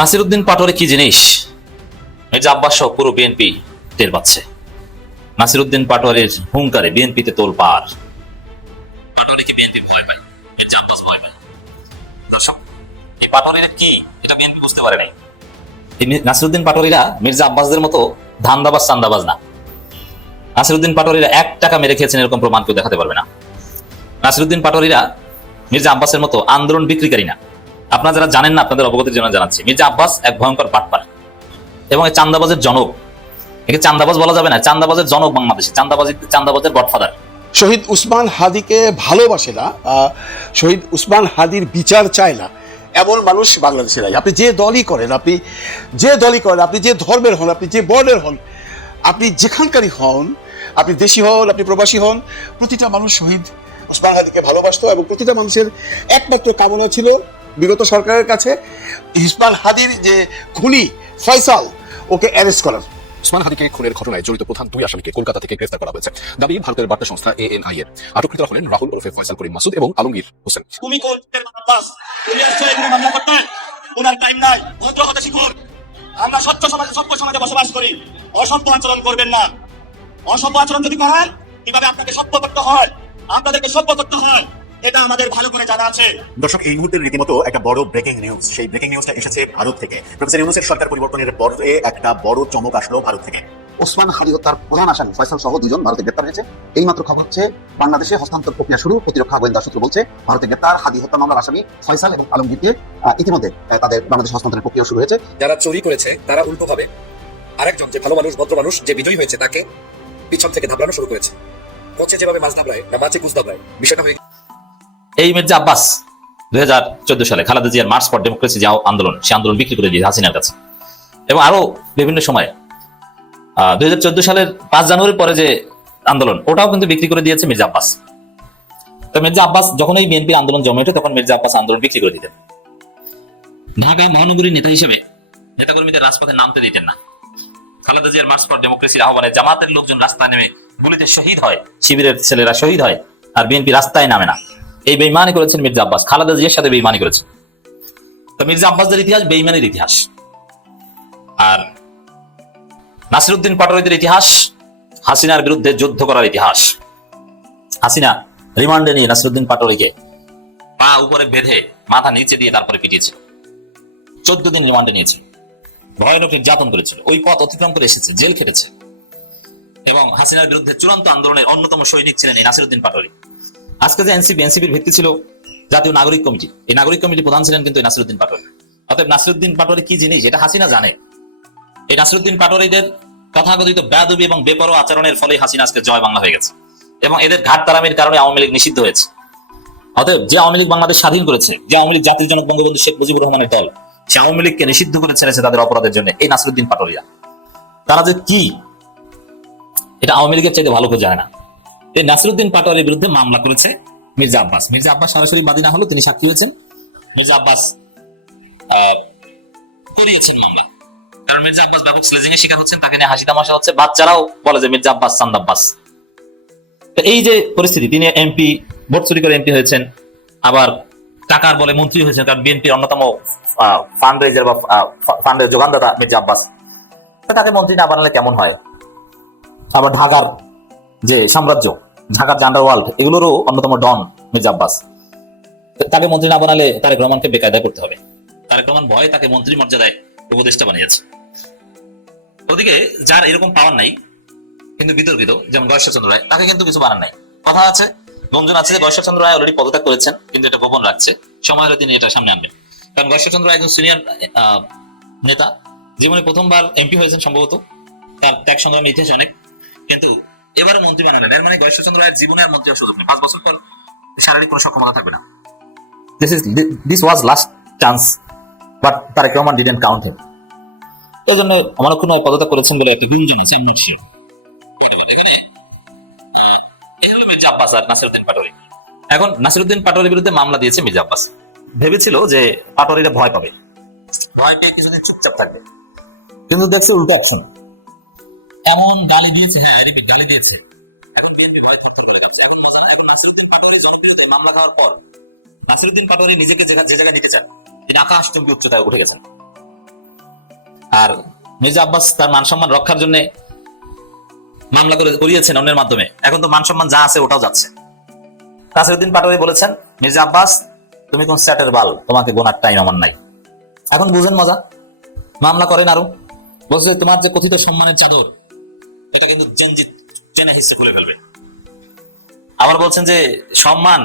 নাসিরউদ্দিন পাটোয়ারি কি জিনিস মির্জা আব্বাস সহ পুরো বিএনপি টের পাচ্ছে। নাসিরউদ্দিন পাটোয়ারির হুঙ্কারে বিএনপিতে তোলপাড়। পাটোয়ারি কি বিএনপি ভয় পায়? মির্জা আব্বাস ভয় পায়। দর্শক, এই পাটোয়ারিরা কি এটা বিএনপি বুঝতে পারে নাই। এই নাসিরউদ্দিন পাটোয়ারিরা মির্জা আব্বাসদের মতো ধান্দাবাজ চান্দাবাজ না। নাসিরউদ্দিন পাটোয়ারিরা 1 টাকা মেরে খেয়েছেন এরকম প্রমাণ কেউ দেখাতে পারবে না। নাসিরউদ্দিন পাটোয়ারিরা মির্জা আব্বাসের মতো আন্দোলন বিক্রিকারী না। আপনারা যারা জানেন না আপনাদের অবগতির জন্য জানাচ্ছি, মির্জা আব্বাস এক ভয়ঙ্কর বাটপার এবং এই চান্দাবাজের জনক। একে চান্দাবাজ বলা যাবে না, চান্দাবাজের জনক বাংলাদেশে, চান্দাবাজের গডফাদার। শহীদ উসমান হাদিকে ভালোবাসে না, শহীদ উসমান হাদির বিচার চায় না এমন মানুষ বাংলাদেশে নাই। আপনি যে দলই করেন, আপনি যে ধর্মের হন, আপনি যে বর্ণের হন, আপনি যেখানকারই হন, আপনি দেশি হন, আপনি প্রবাসী হন, প্রতিটা মানুষ শহীদ উসমান হাদিকে ভালোবাসতো এবং প্রতিটা মানুষের একমাত্র কামনা ছিল বিগত সরকারের কাছে উসমান হাদির যে খুনি ফয়সাল ওকে অ্যারেস্ট করার। উসমান হাদিকে খুনের ঘটনায় জড়িত প্রধান 2 আসামিকে কলকাতা থেকে গ্রেফতার করা হয়েছে। দাবি ভারতের বার্তা সংস্থা ANI এর। আটককৃতরা হলেন রাহুল ওরফে ফয়সাল করিম মাসুদ এবং আলমগীর হোসেন। তুমি কোন বাস তুমি আসছো এখানে মামলা করতে? ওনার টাইম নাই, ভদ্র কথা শিখুন। আমরা সভ্য সমাজে বসবাস করি, অসভ্য আচরণ করবেন না। অসভ্য আচরণ যদি করেন কিভাবে আপনাকে সভ্য করতে হয়, আপনাদেরকে সভ্য করতে হয়, এটা আমাদের ভালো করে জানা আছে। দর্শক, এই মুহূর্তে রীতিমতো একটা বড় ব্রেকিং নিউজ। সেই ব্রেকিং নিউজটা এসেছে ভারত থেকে। প্রফেসর ইউনূসের সরকার পরিবর্তনের পরে একটা বড় চমক আসলো ভারত থেকে। ওসমান হাদি হত্যার প্রধান আসামি ফয়সাল সহ 2 জন ভারতে গ্রেপ্তার হয়েছে। এইমাত্র খবর হচ্ছে বাংলাদেশে হস্তান্তর প্রক্রিয়া শুরু। প্রতিরক্ষা গোয়েন্দা সূত্র বলছে ভারতে গ্রেপ্তার হাদি হত্যা মামলার আসামি ফয়সাল এবং আলমগীরকে ইতিমধ্যে তাদের বাংলাদেশ হস্তান্তরের প্রক্রিয়া শুরু হয়েছে। যারা চুরি করেছে তারা উল্টোভাবে আরেকজন যে ভালো মানুষ, ভদ্র মানুষ, যে বিজয়ী হয়েছে তাকে পিছন থেকে ধাবড়ানো শুরু করেছে। কোচে যেভাবে মাছ ধাবড়ায় না মাছে কুচ ধাবড়ায়, বিষয়টা হয়ে এই মির্জা আব্বাস 2014 সালে খালেদা জিয়ার মার্চ ফর ডেমোক্রেসি যে আন্দোলন, সে আন্দোলন বিক্রি করে দিয়েছে হাসিনার কাছে। এবং আরো বিভিন্ন সময়ে 2014 সালের 5 জানুয়ারির পরে যে আন্দোলন, ওটাও কিন্তু বিক্রি করে দিয়েছে মির্জা আব্বাস। তো মির্জা আব্বাস যখন এই বিএনপির আন্দোলন জমে ওঠে তখন মির্জা আব্বাস আন্দোলন বিক্রি করে দিতেন। ঢাকা মহানগরীর নেতা হিসেবে নেতাকর্মীদের রাজপথে নামতে দিতেন না। খালেদা জিয়ার মার্চ ফর ডেমোক্রেসির আহ্বানে জামাতের লোকজন রাস্তায় নেমে গুলিতে শহীদ হয়, শিবিরের ছেলেরা শহীদ হয়, আর বিএনপি রাস্তায় নামে না। এই বেইমানি করেছেন মির্জা আব্বাস, খালেদা জিয়ার সাথে বেইমানি করেছেন। তো মির্জা আব্বাসদের ইতিহাস বেইমানির ইতিহাস। আর নাসিরউদ্দিন পাটোয়ারিদের ইতিহাস হাসিনার বিরুদ্ধে যুদ্ধ করার ইতিহাস। হাসিনা রিমান্ডে নিয়ে নাসিরউদ্দিন পাটোয়ারিকে পা উপরে বেঁধে মাথা নিচে দিয়ে তারপরে পিটিয়েছিল। 14 দিন রিমান্ডে নিয়েছিল, ভয়ানক নির্যাতন করেছিল, ওই পথ অতিক্রম করে এসেছে, জেল খেটেছে। এবং হাসিনার বিরুদ্ধে চূড়ান্ত আন্দোলনের অন্যতম সৈনিক ছিলেন এই নাসিরউদ্দিন পাটোয়ারি। আজকে যে এনসিপির ভিত্তি ছিল জাতীয় নাগরিক কমিটি, এই নাগরিক কমিটি প্রধান ছিলেন কিন্তু নাসিরউদ্দিন পাটোয়ারি। অতএব নাসিরউদ্দিন পাটোয়ারি কি জিনিস এটা হাসিনা জানে। এই নাসিরউদ্দিন পাটোয়ারিদের তথাকথিত বেয়াদবি এবং বেপরোয়া আচরণের ফলে হাসিনা আজকে জয় বাংলা হয়ে গেছে এবং এদের ঘাটতারামির কারণে আওয়ামী লীগ নিষিদ্ধ হয়েছে। অতএব যে আওয়ামী লীগ বাংলাদেশ স্বাধীন করেছে, যে আওয়ামী লীগ জাতির জনক বঙ্গবন্ধু শেখ মুজিবুর রহমানের দল, সে আওয়ামী লীগকে নিষিদ্ধ করে ছেড়েছে তাদের অপরাধের জন্য এই নাসিরউদ্দিন পাটোয়ারিরা। তারা যে কি এটা আওয়ামী লীগের চাইতে ভালো করে জানে না। এই নাসিরউদ্দিন পাটোয়ারির বিরুদ্ধে মামলা করেছে মির্জা আব্বাস। মির্জা আব্বাস সরাসরি বাদী না হলো, তিনি সাক্ষী হয়েছেন। মির্জা আব্বাস করিয়েছেন মামলা, কারণ মির্জা আব্বাস ব্যাপক স্লেজিং এর শিকার হচ্ছেন, তাকে নিয়ে হাসি তামাশা হচ্ছে, বাচ্চারাও বলে যে মির্জা আব্বাস চান্দাব্বাস। এই যে পরিস্থিতি, তিনি এমপি, ভোট চুরি করে এমপি হয়েছেন, আবার টাকার বলে মন্ত্রী হয়েছেন, কারণ বিএনপির অন্যতম ফান্ড রেজার বা ফান্ডের যোগানদাতা মির্জা আব্বাস। তাকে মন্ত্রী না বানালে কেমন হয়? আবার ঢাকার যে সাম্রাজ্য, ঢাকার যে আন্ডারওয়ার্ল্ড, এগুলোরও অন্যতম ডন মির্জা আব্বাস। তাকে মন্ত্রী না বানালে তারেক রহমানকে বেকায়দা করতে হবে। তারেক রহমান ভয়ে তাকে মন্ত্রী মর্যাদায় উপদেষ্টা বানিয়েছে। ওদিকে যার এরকম পাওয়ার নাই কিন্তু বিতর্কিত, যেমন গয়েশ্বরচন্দ্র রায়, তাকে কিন্তু কিছু বানার নাই। কথা আছে, গুঞ্জন আছে যে গয়েশ্বরচন্দ্র রায় অলরেডি পদত্যাগ করেছেন, কিন্তু এটা গোপন রাখছে, সময় হলে তিনি এটা সামনে আনবেন। কারণ গয়েশ্বরচন্দ্র রায় একজন সিনিয়র নেতা, জীবনে প্রথমবার এমপি হয়েছেন সম্ভবত, তার ত্যাগ সংগ্রামের ইতিহাস অনেক, কিন্তু এবারে মন্ত্রী বানালেন। এর মানে গয়েশ্বরচন্দ্র রায়ের জীবনে আর মন্ত্রী হওয়ার সুযোগ নেই। 5 বছর পর শারীরিক কোনো সক্ষমতা থাকবে না। This was last chance, but Tarique Rahman didn't count him. এই জন্য অমানক্ষণ পদত্যাগ করেছেন বলে একটি গুঞ্জন আছে। এখন নাসিরউদ্দিন পাটোয়ারির বিরুদ্ধে মামলা দিয়েছে মির্জা আব্বাস। ভেবেছিল যে পাটোয়ারিরা ভয় পাবে, ভয় পেয়ে কিছুদিন চুপচাপ থাকবে, কিন্তু দেখছে উল্টো অ্যাকশন। এমন গালি দিয়েছে, হ্যাঁ রিপিট গালি দিয়েছে। এখন বিএনপি ভয় থাকতে বলে কাঁপছে। এখন মজা, এখন নাসিরউদ্দিন পাটোয়ারি জনপ্রিয়তায় মামলা খাওয়ার পর নাসিরউদ্দিন পাটোয়ারি নিজেকে যে জায়গায় নিতে চান, তিনি আকাশচুম্বী উচ্চতায় উঠে গেছেন। আর মির্জা আব্বাস তার মান সম্মান রক্ষার জন্য মামলা করিয়েছেন অন্যের মাধ্যমে। এখন তো মান সম্মান যা আছে ওটাও যাচ্ছে। নাসিরউদ্দিন পাটোয়ারি বলেছেন, মির্জা আব্বাস তুমি কোন স্যাটের বাল, তোমাকে গোনার টাইম আমার নাই। এখন বুঝেন মজা, মামলা করেন আরো, বলছে তোমার যে কথিত সম্মানের চাদর এটা কিন্তু টেনে হিসেবে খুলে ফেলবে। আবার বলছেন যে সম্মান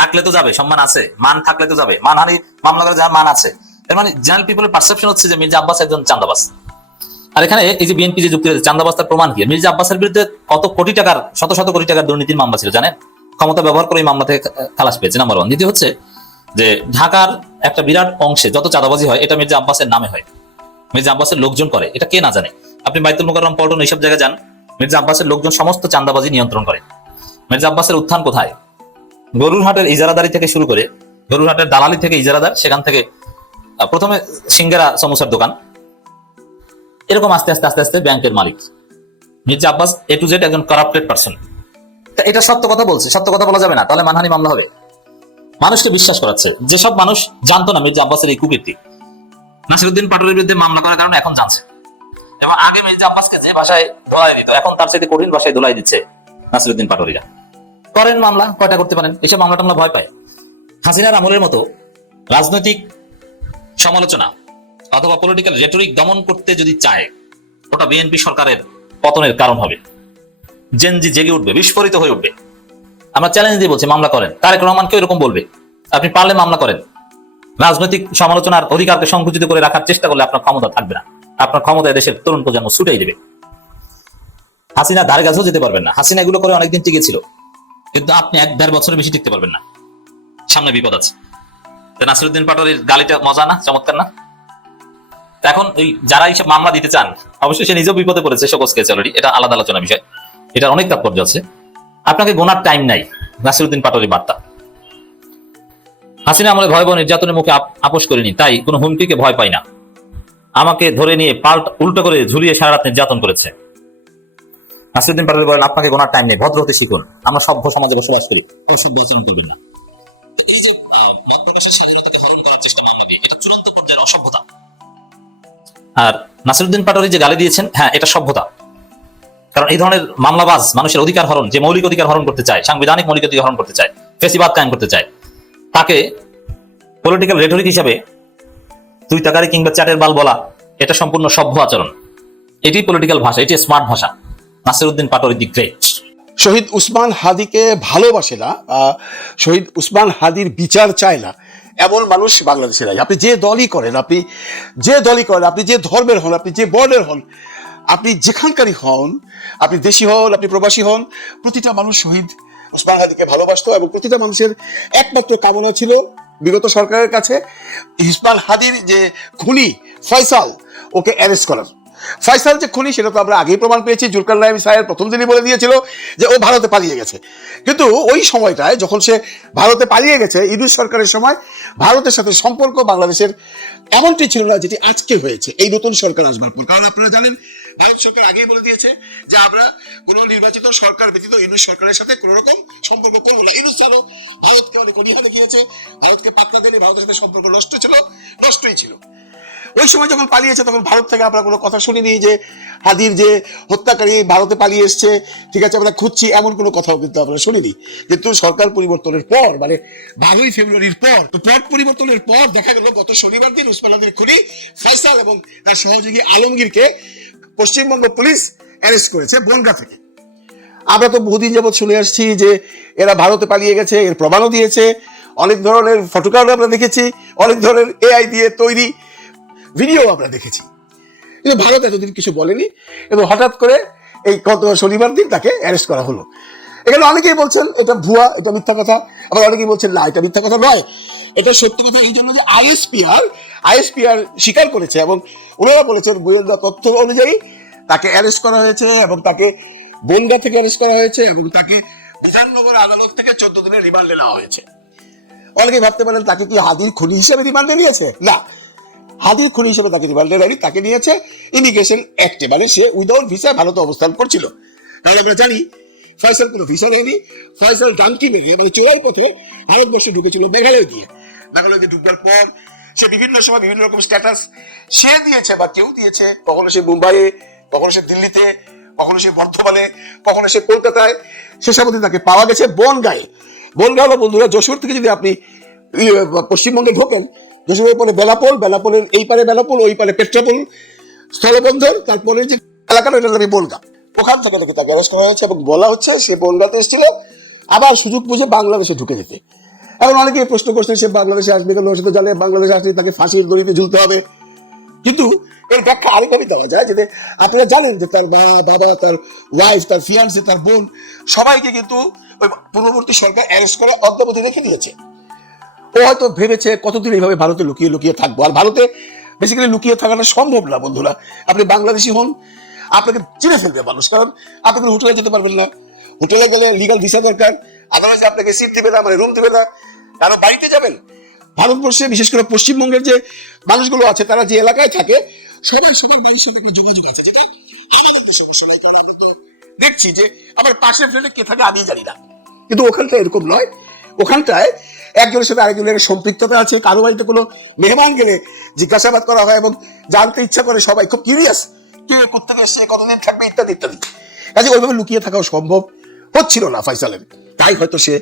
থাকলে তো যাবে, সম্মান আছে, মান থাকলে তো যাবে, মানহানি মামলা করে যার মান আছে। এর মানে জেনারেল পিপলের পারসেপশন হচ্ছে যে মির্জা আব্বাস একজন চাঁদাবাজ। আর এখানে এই যে বিএনপি যে যুক্তি রয়েছে চাঁদাবাজ, তার প্রমাণ কি? মির্জা আব্বাসের বিরুদ্ধে কত কোটি টাকার, শত শত কোটি টাকার দুর্নীতির মামলা ছিল জানেন? ক্ষমতা ব্যবহার করে এই মামলা থেকে খালাস পেয়েছে, নাম্বার ওয়ান। দ্বিতীয় হচ্ছে যে ঢাকার একটা বিরাট অংশে যত চাঁদাবাজি হয় এটা মির্জা আব্বাসের নামে হয়, মির্জা আব্বাসের লোকজন করে। এটা কে না জানে? আপনি বাইতুল মোকাররম, পল্টন, এইসব জায়গায় যান, মির্জা আব্বাসের লোকজন সমস্ত চাঁদাবাজি নিয়ন্ত্রণ করে। মির্জা আব্বাসের উত্থান কোথায়? গরুরহাটের ইজারাদারি থেকে শুরু করে, গরুরহাটের দালালি থেকে ইজারাদার, সেখান থেকে প্রথমে সিঙ্গারা সমোসার দোকান, এরকম আস্তে আস্তে আস্তে আস্তে ব্যাংকের মালিক। মির্জা আব্বাস এ টু জেড একজন কারাপ্টেড পারসন। এটা সত্য কথা বলছে, সত্য কথা বলা যাবে না, তাহলে মানহানি মামলা হবে। মানুষকে বিশ্বাস করাচ্ছে, যেসব মানুষ জানতো না মির্জা আব্বাসের এই কুকীর্তি, নাসিরউদ্দিন পাটোয়ারির বিরুদ্ধে মামলা করার কারণে এখন জানছে। এবং আগে মির্জা আব্বাসকে যে ভাষায় ধোলাই দিত, এখন তার চাইতে কঠিন ভাষায় ধোলাই দিচ্ছে নাসিরউদ্দিন পাটোয়ারিরা। করেন মামলা, কয়টা করতে পারেন? এসব মামলা টামলা ভয় পায়। হাসিনার আমলের মতো রাজনৈতিক সমালোচনা অথবা পলিটিক্যাল রেটরিক দমন করতে যদি চায়, ওটা বিএনপি সরকারের পতনের কারণ হবে। জেনজি জেগে উঠবে, বিস্ফোরিত হয়ে উঠবে। আমরা চ্যালেঞ্জ দিয়ে বলছি, মামলা করেন। তারেক রহমানকে এরকম বলবে, আপনি পারলে মামলা করেন। রাজনৈতিক সমালোচনার অধিকারকে সংকুচিত করে রাখার চেষ্টা করলে আপনার ক্ষমতা থাকবে না, আপনার ক্ষমতা দেশের তরুণ প্রজন্ম ছুটাই দেবে। হাসিনা ধারে কাছেও যেতে পারবেন না। হাসিনা এগুলো করে অনেকদিন টিকে ছিল, কিন্তু আপনি 1-1.5 বছরের বেশি টিকতে পারবেন না, সামনে বিপদ আছে। নাসিরউদ্দিন পাটোয়ারির গালিটা মজা না, চমৎকার না? এখন ওই যারা এইসব মামলা দিতে চান, অবশ্যই সে নিজেও বিপদে পড়েছে, শোকজ কেস অলরেডি, এটা আলাদা আলোচনা বিষয়, এটা অনেক তাৎপর্য আছে। আপনাকে গোনার টাইম নাই, নাসিরউদ্দিন পাটোয়ারি বার্তা। হাসিনা আমলে ভয়াবহ নির্যাতনের মুখে আপোষ করিনি, তাই কোনো হুমকিকে ভয় পাই না। আমাকে ধরে নিয়ে উল্টো করে ঝুলিয়ে সারা রাত নির্যাতন করেছে। নাসিরউদ্দিন পাটোয়ারি বলেন, আপনাকে গোনার টাইম নেই, ভদ্র হতে শিখুন। আমরা সভ্য সমাজে বসবাস করি, সভ্য আচরণ করবেন না। এই যে মত প্রকাশের স্বাধীনতাকে হরণ করার চেষ্টা মামলা দিয়ে, এটা চূড়ান্ত পর্যায়ের অসভ্যতা। আর নাসিরউদ্দিন পাটোয়ারি যে গালি দিয়েছেন, হ্যাঁ এটা সভ্যতা। কারণ এই ধরনের মামলাবাজ মানুষের অধিকার হরণ, যে মৌলিক অধিকার হরণ করতে চায়, সাংবিধানিক মৌলিক অধিকার হরণ করতে চায়, ফেসিবাদ কায়েম করতে চায়, তাকে পলিটিক্যাল রেটরিক হিসাবে 2 টাকারি কিংবা চ্যাটের বাল বলা, এটা সম্পূর্ণ সভ্য আচরণ। এটি পলিটিক্যাল ভাষা, এটি স্মার্ট ভাষা। Nasiruddin Patwari the great. শহীদ উসমান হাদিকে ভালোবাসে না, শহীদ উসমান হাদির বিচার চায় না, এমন মানুষ বাংলাদেশে নাই। আপনি যে দলই করেন, আপনি যে ধর্মের হন, আপনি যে বর্ণের হন, আপনি যেখানকারই হন, আপনি দেশি হন, আপনি প্রবাসী হন, প্রতিটা মানুষ শহীদ উসমান হাদিকে ভালোবাসতো। এবং প্রতিটা মানুষের একমাত্র কামনা ছিল বিগত সরকারের কাছে উসমান হাদির যে খুনি ফয়সাল, ওকে অ্যারেস্ট করার। ফয়সাল যে খুনি সেটা তো আমরা আগেই প্রমাণ পেয়েছি। জুলকারনাইন সাহেব প্রথম দিনই বলে দিয়েছিল যে ও ভারতে পালিয়ে গেছে। কিন্তু ওই সময়টায় যখন সে ভারতে পালিয়ে গেছে, ইউনূস সরকারের সময় ভারতের সাথে সম্পর্ক বাংলাদেশের এমনটি ছিল না যেটি আজকে হয়েছে এই নতুন সরকার আসবার পর। কারণ আপনারা জানেন, ভারত সরকার আগেই বলে দিয়েছে যে আমরা কোনো নির্বাচিত সরকার ব্যতীত ইউনূস সরকারের সাথে কোনো রকম সম্পর্ক করবো না। ইউনূস ছাড়ো ভারতকে অনেক অনীহা দেখিয়েছে, ভারতকে পাত্তা দেয়নি, ভারতের সাথে সম্পর্ক নষ্টই ছিল। ওই সময় যখন পালিয়েছে তখন ভারত থেকে আমরা কোনো কথা শুনিনি যে হাদির যে হত্যাকারী ভারতে পালিয়ে এসছে, ঠিক আছে আমরা খুঁজছি, এমন কোনো কথাও কিন্তু আমরা শুনিনি। কিন্তু সরকার পরিবর্তনের পর, মানে 12ই ফেব্রুয়ারির পর, তো পট পরিবর্তনের পর দেখা গেল গত শনিবার দিন উসমান হাদির খুনি ফয়সাল এবং তার সহযোগী আলমগীরকে পশ্চিমবঙ্গ পুলিশ অ্যারেস্ট করেছে বনগাঁ থেকে। আমরা তো বহুদিন যাবৎ শুনে আসছি যে এরা ভারতে পালিয়ে গেছে, এর প্রমাণও দিয়েছে, অনেক ধরনের ফটোগ্রাফ আমরা দেখেছি, অনেক ধরনের এআই দিয়ে তৈরি ভিডিও আমরা দেখেছি, কিন্তু ভারত এতদিন কিছু বলেনি। এবং হঠাৎ করে এই গত শনিবার দিন তাকে অ্যারেস্ট করা হলো। এখানে অনেকেই বলছেন এটা ভুয়া, এটা মিথ্যা কথা, আবার অনেকেই বলছেন না এটা মিথ্যা কথা নয়, এটা সত্য কথা। এই জন্য যে আইএসপিআর স্বীকার করেছে এবং ওনারা বলেছেন গোয়েন্দা তথ্য অনুযায়ী তাকে অ্যারেস্ট করা হয়েছে এবং তাকে বনগাঁ থেকে অ্যারেস্ট করা হয়েছে এবং তাকে বিধাননগর আদালত থেকে 14 দিনের রিমান্ডে নেওয়া হয়েছে। অনেকেই ভাবতে পারেন তাকে কি হাদির খুনি হিসেবে রিমান্ডে নিয়েছে? না, হাদির খুনি হিসেবে তাকে রিমান্ডে নেয়নি, তাকে নিয়েছে ইমিগ্রেশন অ্যাক্টে, মানে সে উইদাউট ভিসায় ভারতে অবস্থান করছিল। তাহলে আমরা জানি ফয়সাল কোনো ভিসা নেয়নি, ফয়সাল ডাঙ্কি বেগে মানে চোরাই পথে ভারতবর্ষে ঢুকেছিল মেঘালয় দিয়ে। ঢুকবার পর সে বিভিন্ন সময় বিভিন্ন রকম স্ট্যাটাস সে দিয়েছে বা কেউ দিয়েছে, কখনো সে মুম্বাইয়ে, কখনো সে দিল্লিতে, কখনো সে বর্ধমানে, কখনো সে কলকাতায়, সেসব তাকে পাওয়া গেছে বনগাঁয়ে। বনগাঁ হলো বন্ধুরা যশোর থেকে যদি আপনি পশ্চিমবঙ্গে ঢোকেন, যশোরের পরে বেলাপোল, বেলাপোলের এই পারে বেলাপোল, ওই পারে পেট্রাপোল স্থলবন্দর, তারপরে যে এলাকাটা এটা নামে বনগাঁ, ওখান থেকে নাকি তাকে অ্যারেস্ট করা হয়েছে এবং বলা হচ্ছে সে বনগাঁতে এসেছিল আবার সুযোগ বুঝে বাংলাদেশে ঢুকে যেতে। এখন অনেকে প্রশ্ন করছে সে বাংলাদেশে আসবে কেন, সে তো জানে বাংলাদেশে আসলে তাকে ফাঁসির দড়িতে ঝুলতে হবে। কিন্তু এর ব্যাখ্যা আরেকভাবে দেওয়া যায়, যেটা আপনারা জানেন যে তার মা, বাবা, তার ওয়াইফ, তার ফিয়ান্সে, তার বোন সবাইকে কিন্তু ওই পূর্ববর্তী সরকার অ্যারেস্ট করে অদ্যাবধি রেখে দিয়েছে। ও হয়তো ভেবেছে কতদিন এইভাবে ভারতে লুকিয়ে লুকিয়ে থাকবো। আর ভারতে বেসিক্যালি লুকিয়ে থাকাটা সম্ভব না বন্ধুরা। আপনি বাংলাদেশি হন, আপনাকে চিনে ফেলবে মানুষ, কারণ আপনি কোনো হোটেলে যেতে পারবেন না। হোটেলে গেলে লিগাল ভিসা দরকার, আদারওয়াইজ আপনাকে সিট দিবে না, মানে রুম দিবে না। কারণ বাড়িতে যাবেন, ভারতবর্ষে বিশেষ করে পশ্চিমবঙ্গের যে মানুষগুলো আছে তারা যে এলাকায় থাকে সবার সবার বাড়ির সাথে একটা যোগাযোগ আছে, যেটা আমাদের দেশে বসে নাই। কারণ আমরা তো দেখছি যে আমার পাশের ফ্ল্যাটে কে থাকে আমি জানি না, কিন্তু ওখানটায় এরকম নয়। ওখানটায় একজনের সাথে আরেকজনের সম্পৃক্ততা আছে। কারো বাড়িতে কোনো মেহমান গেলে জিজ্ঞাসাবাদ করা হয় এবং জানতে ইচ্ছা করে, সবাই খুব কিউরিয়াস, কে কোথেকে এসছে, কতদিন থাকবে, ইত্যাদি ইত্যাদি। কাজে ওইভাবে লুকিয়ে থাকাও সম্ভব হচ্ছিল না ফয়সালের। তাই হয়তো সে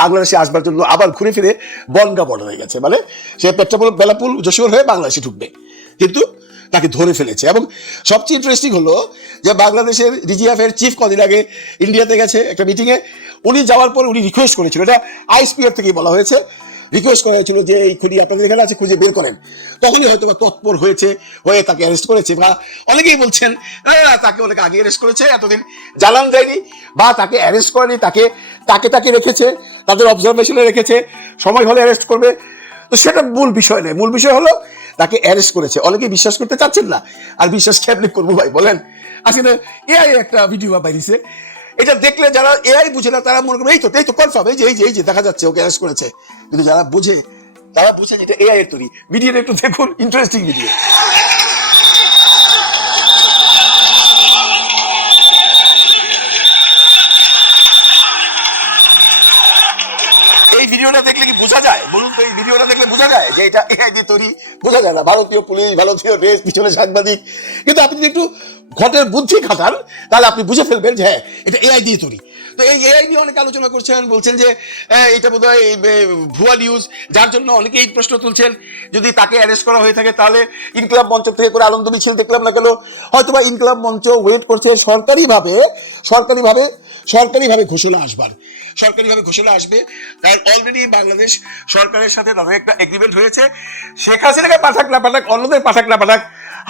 বাংলাদেশে আসবার জন্য আবার ঘুরে ফিরে বনগাঁ বর্ডার হয়ে গেছে, মানে সে পেট্রাপোল, বেলাপুল, যশোর হয়ে বাংলাদেশে ঢুকবে, কিন্তু তাকে ধরে ফেলেছে। এবং সবচেয়ে ইন্টারেস্টিং হলো যে বাংলাদেশের ডিজিএফ এর চিফ কদিন আগে ইন্ডিয়াতে গেছে একটা মিটিংয়ে। উনি যাওয়ার পর উনি রিকোয়েস্ট করেছিল, এটা আইএসপিআর থেকেই বলা হয়েছে, রিকোয়েস্ট করা হয়েছিল যে এই খুনি আপনাদের এখানে আছে, খুঁজে বের করেন। তখনই হয়তো তৎপর হয়ে তাকে অ্যারেস্ট করেছে। বা অনেকেই বলছেন তাকে অনেক আগে অ্যারেস্ট করেছে, এতদিন জানান যায়নি, বা তাকে অ্যারেস্ট করেনি, তাকে রেখেছে, তাদের অবজারভেশনে রেখেছে, সময় হলে অ্যারেস্ট করবে। তো সেটা মূল বিষয় নয়, মূল বিষয় হলো তাকে অ্যারেস্ট করেছে। অনেকেই বিশ্বাস করতে চাচ্ছেন না, আর বিশ্বাস কেমনি করবো ভাই বলেন? আসলে এআই একটা ভিডিও বাইরেছে, এটা দেখলে যারা এআই বুঝে না তারা মনে করবে এই তো কনফার্ম, এই যে দেখা যাচ্ছে ওকে অ্যারেস্ট করেছে। কিন্তু যারা বুঝে তারা বুঝে যেটা এআই এর তৈরি। ভিডিওটা একটু দেখুন, ইন্টারেস্টিং ভিডিও। এই ভিডিওটা দেখলে কি বোঝা যায় বলুন তো? এই ভিডিওটা দেখলে বোঝা যায় যে এটা এআই দিয়ে তৈরি? বোঝা যায় না। ভারতীয় পুলিশ, ভারতীয় ড্রেস, পিছনে সাংবাদিক। কিন্তু আপনি যদি একটু ঘটের বুদ্ধি খাটান তাহলে আপনি বুঝে ফেলবেন যে হ্যাঁ এটা এআই দিয়ে তৈরি। তো এই এআই নিয়ে অনেক আলোচনা করছেন, বলছেন যে এটা বোধহয় ভুয়া নিউজ, যার জন্য অনেকে এই প্রশ্ন তুলছেন যদি তাকে অ্যারেস্ট করা হয়ে থাকে তাহলে ইনকিলাব মঞ্চ থেকে করে আনন্দ মিছিল দেখলাম না কেন? হয়তোবা ইনকিলাব মঞ্চ ওয়েট করছে সরকারিভাবে ঘোষণা আসবার, সরকারিভাবে ঘোষণা আসবে। কারণ অলরেডি বাংলাদেশ সরকারের সাথে তাদের একটা এগ্রিমেন্ট হয়েছে, শেখ হাসিনাকে পাঠাক না পাঠাক, অন্যদের পাঠাক না পাঠাক,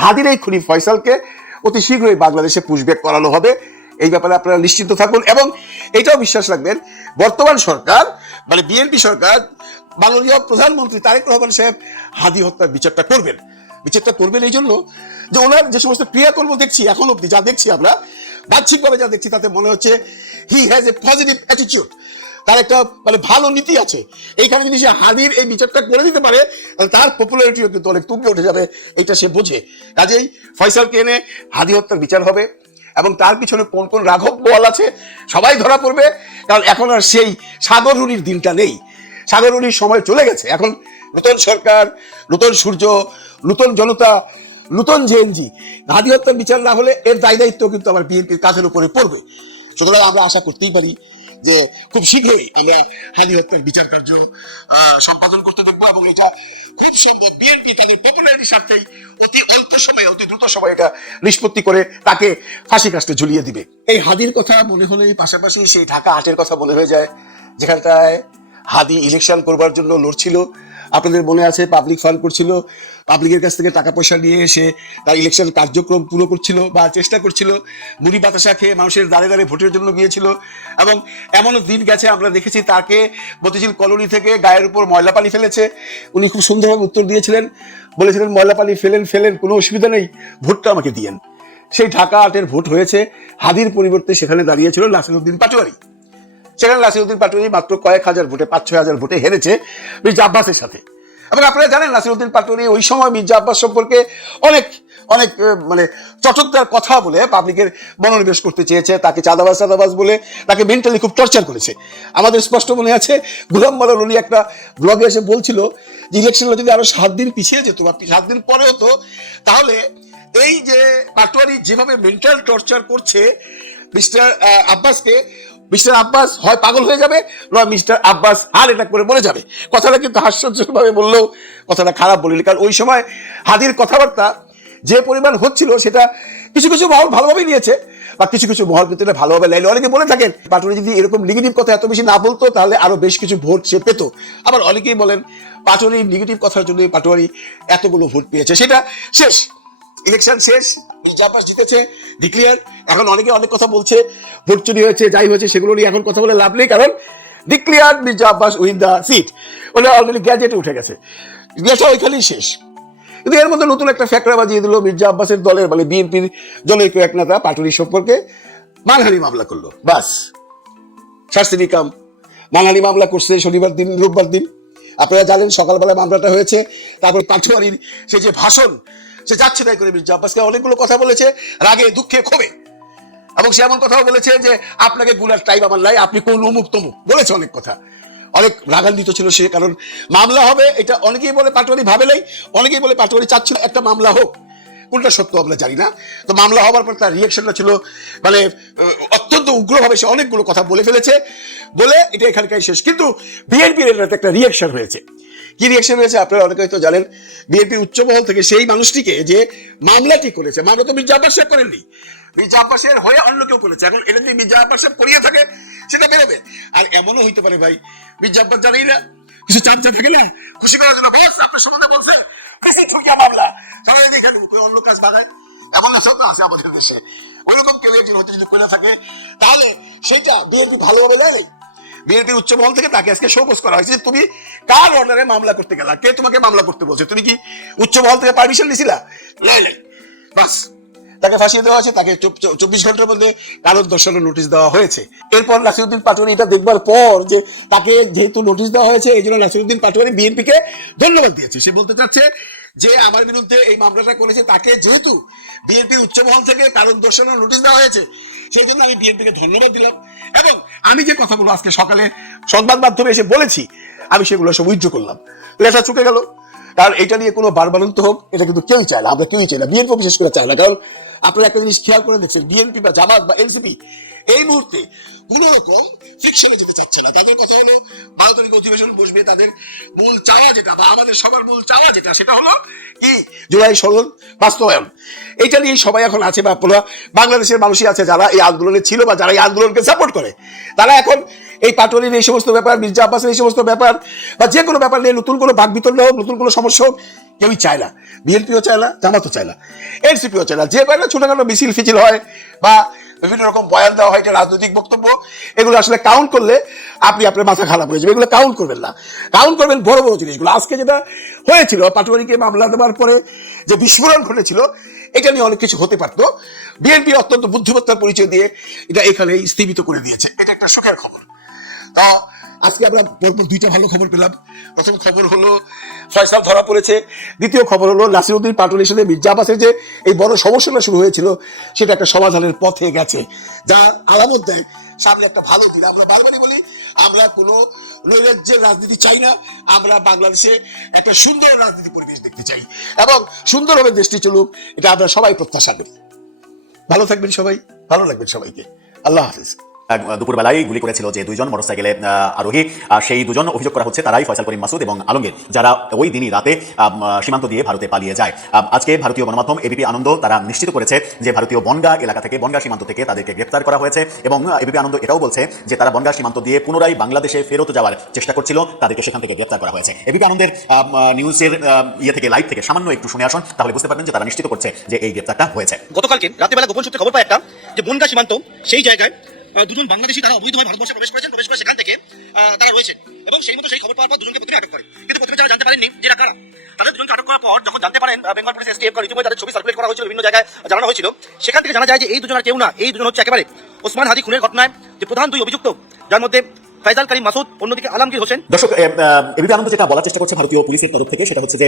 হাদির এই খুনি ফয়সালকে অতি শীঘ্রই বাংলাদেশে পুশব্যাক করানো হবে। এই ব্যাপারে আপনারা নিশ্চিন্ত থাকুন। এবং এটাও বিশ্বাস রাখবেন, বর্তমান সরকার মানে বিএনপি সরকার, মাননীয় প্রধানমন্ত্রী তারেক রহমান সাহেব হাদি হত্যার বিচারটা করবেন এই জন্য যে ওনার যে সমস্ত ক্রিয়াকর্ম দেখছি এখন অব্দি, যা দেখছি আমরা বাহ্যিকভাবে যা দেখছি, তাতে মনে হচ্ছে he has a positive attitude, তার একটা মানে ভালো নীতি আছে। এইখানে যদি সে হাদির এই বিচারটা করে দিতে পারে তার পপুলারিটিও কিন্তু অনেক তুঙ্গে উঠে যাবে, এটা সে বোঝে। কাজেই ফয়সালকে এনে হাদি হত্যার বিচার হবে এবং তার পিছনে কোন কোন রাঘব বোয়াল আছে সবাই ধরা পড়বে। কারণ এখন আর সেই সাগররুনির দিনটা নেই, সাগররুনির সময় চলে গেছে। এখন নতুন সরকার, নতুন সূর্য, নতুন জনতা, নতুন জেএনজি। হাদি হত্যার বিচার না হলে এর দায় দায়িত্ব কিন্তু আমার বিএনপির কাঁধের উপরে পড়বে। সুতরাং আমরা আশা করতেই পারি যে খুব শীঘ্রই আমরা হাদি হত্যার বিচার কার্য সম্পাদন করতে দেখবো এবং এটা খুব সম্ভব বিএনপি তাদের পপুলারিটির স্বার্থেই অতি অল্প সময়ে, অতি দ্রুত সময়ে এটা নিষ্পত্তি করে তাকে ফাঁসি কাস্টে ঝুলিয়ে দিবে। এই হাদির কথা মনে হলেই পাশাপাশি সেই ঢাকা ৮-এর কথা মনে হয়ে যায়, যেখানটায় হাদি ইলেকশন করবার জন্য লড়ছিল। আপনাদের মনে আছে পাবলিক ফান্ড করছিল, পাবলিকের কাছ থেকে টাকা পয়সা নিয়ে এসে তার ইলেকশন কার্যক্রম পুরো করছিল বা চেষ্টা করছিল, মুড়ি বাতাসা খেয়ে মানুষের দাঁড়ে দাঁড়ে ভোটের জন্য গিয়েছিল। এবং এমনও দিন গেছে আমরা দেখেছি তাকে মতিঝিল কলোনি থেকে গায়ের উপর ময়লা পানি ফেলেছে, উনি খুব সুন্দরভাবে উত্তর দিয়েছিলেন, বলেছিলেন ময়লা পানি ফেলেন কোনো অসুবিধা নেই, ভোটটা আমাকে দিয়েন। সেই ঢাকা ৮-এর ভোট হয়েছে, হাদির পরিবর্তে সেখানে দাঁড়িয়েছিল নাসিরউদ্দিন পাটোয়ারি। সেখানে নাসিরউদ্দিন পাটোয়ারি মাত্র কয়েক হাজার ভোটে, ৫-৬ হাজার ভোটে হেরেছে মির্জা আব্বাসের সাথে। এবং আপনারা জানেন নাসিরউদ্দিন পাটোয়ারি ওই সময় মির্জা আব্বাস সম্পর্কে অনেক মানে চটকদার কথা বলে পাবলিকের মনোনিবেশ করতে চেয়েছে, তাকে চাঁদাবাজ বলে তাকে মেন্টালি খুব টর্চার করেছে। আমাদের স্পষ্ট মনে আছে গোলাম মালাল উনি একটা ব্লগে এসে বলছিল যে ইলেকশনটা যদি আরো 7 দিন পিছিয়ে যেত বা 7 দিন পরে হতো, তাহলে এই যে পাটোয়ারি যেভাবে মেন্টাল টর্চার করছে মিস্টার আব্বাসকে, মিস্টার আব্বাস হয় পাগল হয়ে যাবে, নয় মিস্টার আব্বাস হার্ট অ্যাটাক করে মরে যাবে। কথাটা কিন্তু হাস্যজ্জ্বলভাবে বললেও কথাটা খারাপ বলিনি, কারণ ওই সময় হাদির কথাবার্তা যে পরিমাণ হচ্ছিল সেটা কিছু কিছু মহল ভালোভাবে নিয়েছে, বা কিছু কিছু মহল কিন্তু এটা ভালোভাবে লাইলে। অনেকে বলে থাকেন পাটোয়ারি যদি এরকম নেগেটিভ কথা এত বেশি না বলতো তাহলে আরো বেশ কিছু ভোট সে পেত। আবার অনেকেই বলেন পাটোয়ারির নেগেটিভ কথার জন্য পাটোয়ারি এতগুলো ভোট পেয়েছে। সেটা শেষ, ইলেকশন শেষ, মির্জা আব্বাস জিতেছে, ডিক্লিয়ার। এখন অনেকে অনেক কথা বলছে, ভোট চুরি হয়েছে, যাই হয়েছে সেগুলো নিয়ে এখন কথা বলে লাভ নেই, কারণ declare Mirza Abbas win the seat, ওটা অলরেডি গ্যাজেটে উঠে গেছে, ইলেকশন ওইখানেই শেষ। কিন্তু এর মধ্যে নতুন একটা ফ্যাক্টর বাজিয়ে দিল, মির্জা আব্বাসের দলের মানে বিএনপির জনৈক এক নেতা পাটোয়ারি সম্পর্কে মানহানি মামলা করলো। বাস শাস্তি কাম, মানহানি মামলা করছে শনিবার দিন, রোববার দিন। আপনারা জানেন সকালবেলা মামলাটা হয়েছে। তারপর পাটোয়ারির সে যে ভাষণ, সে যাচ্ছে তাই করে মির্জা আব্বাসকে অনেকগুলো কথা বলেছে রাগে দুঃখে ক্ষোভে, এবং সে এমন কথাও বলেছে যে আপনাকে গুলার টাইম আমার নাই, আপনি কোন অমুক তমুক বলেছে, অনেক কথা। অনেক রাগান্বিত ছিল সে, কারণ মামলা হবে এটা অনেকেই বলে পাটোয়ারি ভাবে নাই, অনেকেই বলে পাটোয়ারি চাচ্ছিল একটা মামলা হোক, কোনটা সত্য আমরা জানি না। তো মামলা হওয়ার পর তার রিয়েকশনটা ছিল মানে অত্যন্ত উগ্রভাবে সে অনেকগুলো কথা বলে ফেলেছে, বলে এটা এখানকার শেষ। কিন্তু বিএনপির এটাতে একটা রিয়েকশন হয়েছে। কি রিয়েকশন হয়েছে আপনারা অনেকে হয়তো জানেন। বিএনপির উচ্চমহল থেকে সেই মানুষটিকে যে মামলাটি করেছে, মামলা তো মির্জা আব্বাস সাহেব করেননি, মির্জা আব্বাসের হয়ে অন্য কেউ করেছে। এখন এটা যদি মির্জা আব্বাস সাহেব করিয়ে থাকে সেটা বেরোবে। আর এমনও হইতে পারে ভাই, মির্জা আব্বাস জানেই না, কিছু চামচা থাকে না খুশি করার জন্য, বস আপনার সম্বন্ধে বলছে ঠুকিয়া মামলা, সবাই দেখে অন্য কাজ বাড়ায়, এমন আশা তো আছে আমাদের দেশে। ওইরকম কেউ একজন হয়তো যদি করে থাকে তাহলে সেটা বিএনপি ভালোভাবে দেয়। বিএনপির উচ্চমহল থেকে তাকে আজকে শোকজ করা হয়েছে, তুমি কার অর্ডারে মামলা করতে গেলা, কে তোমাকে মামলা করতে বলছে, তুমি কি উচ্চমহল থেকে পারমিশন নিছিলা? নাই, বাস তাকে ফাঁসিয়ে দেওয়া হয়েছে, তাকে 24 ঘন্টার মধ্যে কারণ দর্শানোর নোটিশ দেওয়া হয়েছে। এরপর নাসিরউদ্দিন পাটোয়ারি এটা দেখবার পর যে তাকে যেহেতু নোটিশ দেওয়া হয়েছে, এই জন্য নাসিরউদ্দিন পাটোয়ারি বিএনপিকে ধন্যবাদ দিয়েছে। সে বলতে চাচ্ছে যে আমার বিরুদ্ধে এই মামলাটা করেছে তাকে যেহেতু বিএনপির উচ্চমহল থেকে কারণ দর্শানোর নোটিশ দেওয়া হয়েছে, সেই জন্য আমি বিএনপিকে ধন্যবাদ দিলাম। এবং আমি যে কথাগুলো আজকে সকালে সংবাদ মাধ্যমে এসে বলেছি, আমি সেগুলো সব উইথড্র করলাম, লেখা চুকে গেল। কারণ এটা নিয়ে কোনো বারবারন্ত হোক এটা কিন্তু কেউই চায় না, আমরা কেউই চাই না, বিএনপি বিশেষ করে চায় না। কারণ আপনারা একটা জিনিস খেয়াল করে দেখছেন, বিএনপি বা জামাত বা এনসিপি এই মুহূর্তে কোন রকম ফ্রিকশনে যেতে চাচ্ছে না। তাদের কথা হলো 12 তারিখ অধিবেশন বসবে, তাদের মূল চাওয়া যেটা বা আমাদের সবার মূল চাওয়া যেটা সেটা হলো কি জুলাই সনদ বাস্তবায়ন। এইটা নিয়ে সবাই এখন আছে, বা বাংলাদেশের মানুষই আছে যারা এই আন্দোলনে ছিল বা যারা এই আন্দোলনকে সাপোর্ট করে। তারা এখন এই পাটোয়ারির এই সমস্ত ব্যাপার, মির্জা আব্বাসের এই সমস্ত ব্যাপার বা যে কোনো ব্যাপার নিয়ে নতুন কোনো ভাগ বিতরণ হোক, নতুন কোনো সমস্যা হোক, কেউই চায় না। বিএনপিও চায় না, জামাতও চায় না, এনসিপিও চায় না। যে কয়েকটা ছোটখাটো মিছিল ফিছিল হয় বা বিভিন্ন রকম বয়ান দেওয়া হয়, এটা রাজনৈতিক বক্তব্য, এগুলো আসলে কাউন্ট করলে আপনি আপনার মাথা খারাপ হয়ে যাবে। এগুলো কাউন্ট করবেন না, কাউন্ট করবেন বড় বড় জিনিসগুলো। আজকে যেটা হয়েছিল পাটোয়ারিকে মামলা দেওয়ার পরে যে বিস্ফোরণ ঘটেছিল, এটা নিয়ে অনেক কিছু হতে পারতো। বিএনপি অত্যন্ত বুদ্ধিমত্তার পরিচয় দিয়ে এটা এখানে স্থগিত করে দিয়েছে, এটা একটা সুখের খবর। তা আজকে আমরা পরপর দুইটা ভালো খবর পেলাম। প্রথম খবর হলো ফয়সাল ধরা পড়েছে, দ্বিতীয় খবর হলো নাসিরউদ্দিন পাটোয়ারির সাথে মির্জা আব্বাসের যে এই বড় সমস্যাটা শুরু হয়েছিল সেটা একটা সমাধানের পথে গেছে, যা আলামত দেয় সামনে একটা ভালো দিন। আমরা বারবারই বলি আমরা কোনো নৈরাজ্যের রাজনীতি চাই না, আমরা বাংলাদেশে একটা সুন্দর রাজনীতি পরিবেশ দেখতে চাই এবং সুন্দরভাবে দেশটি চলুক, এটা আমরা সবাই প্রত্যাশা করি। ভালো থাকবেন সবাই, ভালো লাগবেন সবাইকে। আল্লাহ হাফিজ। দুপুরবেলায় গুলি করেছিল যে দুইজন মোটরসাইকেলে আরোহী, সেই দুজন অভিযোগ করা হচ্ছে তারাই ফয়সাল করিম মাসুদ এবং আলমগীর, যারা ওই দিনই রাতে সীমান্ত দিয়ে ভারতে পালিয়ে যায়। আজকে ভারতীয় গণমাধ্যম এবিপি আনন্দ তারা নিশ্চিত করেছে যে ভারতীয় বনগাঁ এলাকা থেকে, বনগাঁ সীমান্ত থেকে তাদেরকে গ্রেপ্তার করা হয়েছে। এবং এবিপি আনন্দ এটাও বলছে যে তারা বনগাঁ সীমান্ত দিয়ে পুনরায় বাংলাদেশে ফেরত যাওয়ার চেষ্টা করছিল, তাদেরকে সেখান থেকে গ্রেপ্তার করা হয়েছে। এবিপি আনন্দের নিউজের থেকে লাইভ থেকে সামান্য একটু শুনে আসুন, তাহলে বুঝতে পারবেন যে তারা নিশ্চিত করছে যে এই গ্রেপ্তারটা হয়েছে। গতকালকে রাতেবেলা গোপন সূত্রে খবর পায় একটা যে বনগাঁ সীমান্ত সেই জায়গায় দুজন বাংলাদেশি তারা অবৈধভাবে ভারতবর্ষে প্রবেশ করে সেখান থেকে তারা রয়েছে এবং সেই মতো সেই খবর পাওয়ার পর দুজনকে প্রথমে আটক করে। কিন্তু প্রথমে যারা জানতে পারেননি যে কারা, তাদের দুজনকে আটক করার পর যখন জানতে পারেন বেঙ্গল পুলিশ এসটিএফ করে ইতিমধ্যে তাদের ছবি সার্কুলেট করা হয়েছিল, বিভিন্ন জায়গায় জানানো হয়েছিল। সেখান থেকে জানা যায় যে এই দুজন আর কেউ না, এই দুজন হচ্ছে একেবারে ওসমান হাদি খুনের ঘটনায় যে প্রধান দুই অভিযুক্ত, যার মধ্যে ফাইজাল করিম মাসুদ, অন্যদিকে আলমগীর হোসেন। দর্শক, এবিপি আনন্দ যেটা বলার চেষ্টা করছে ভারতীয় পুলিশের তরফ থেকে সেটা হচ্ছে যে